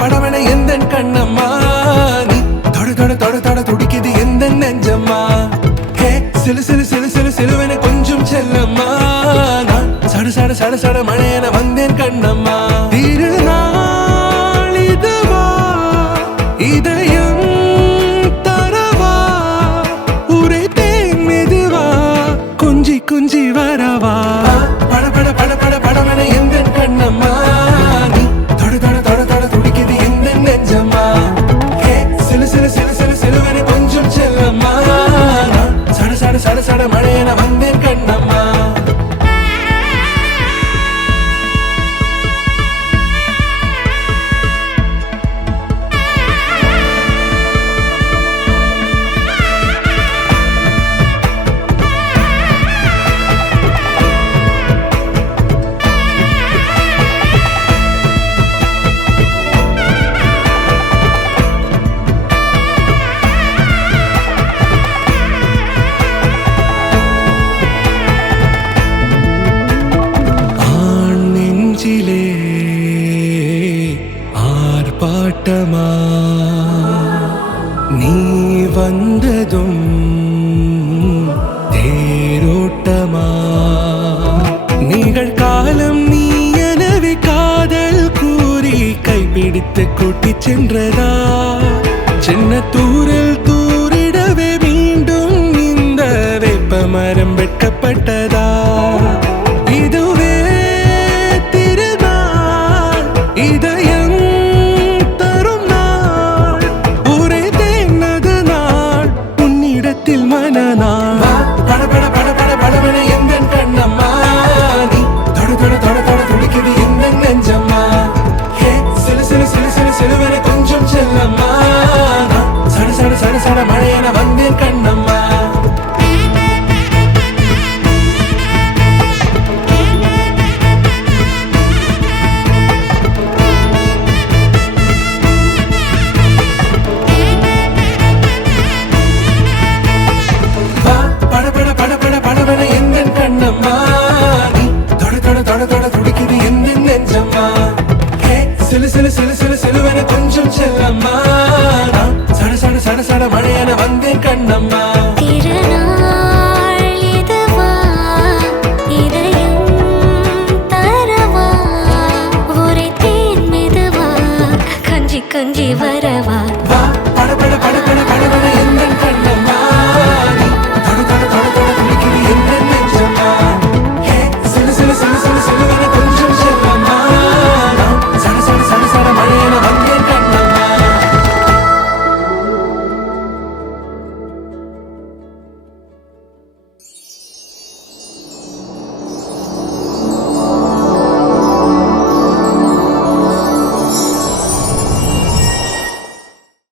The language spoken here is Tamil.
படவன எந்த கண்ணம்மா நீ தொட தொட தொட தொட துடிக்குது எந்த நெஞ்சம்மா ஹே சிலு சிலு சிலு சிலு சிலுவன கொஞ்சம் செல்லம்மா நான் சட சட சட சட மழையன வந்தேன் கண்ணம்மா திருநாள் இதுவா இதயம் தரவா உரைத்தேன் மெதுவா கொஞ்சி கொஞ்சி வரவா பட பட பட பட படவன எந்த கண்ணம்மா நீ தொட தொட தொட தொட துடிக்குது எந்த நெஞ்சம்மா ஹே சிலு சிலு சிலு சிலு சிலுவன கொஞ்சம் செல்லம்மா நான் சட சட சட சட மழையன வந்தேன் கண்ணம்மா ஆர்ப்பாட்டமா நீ வந்ததும் தேரோட்டமா நிகழ்காலம் நீ எனவே காதல் கூறி கைப்பிடித்து கூட்டிச் சென்றதா சின்ன தூர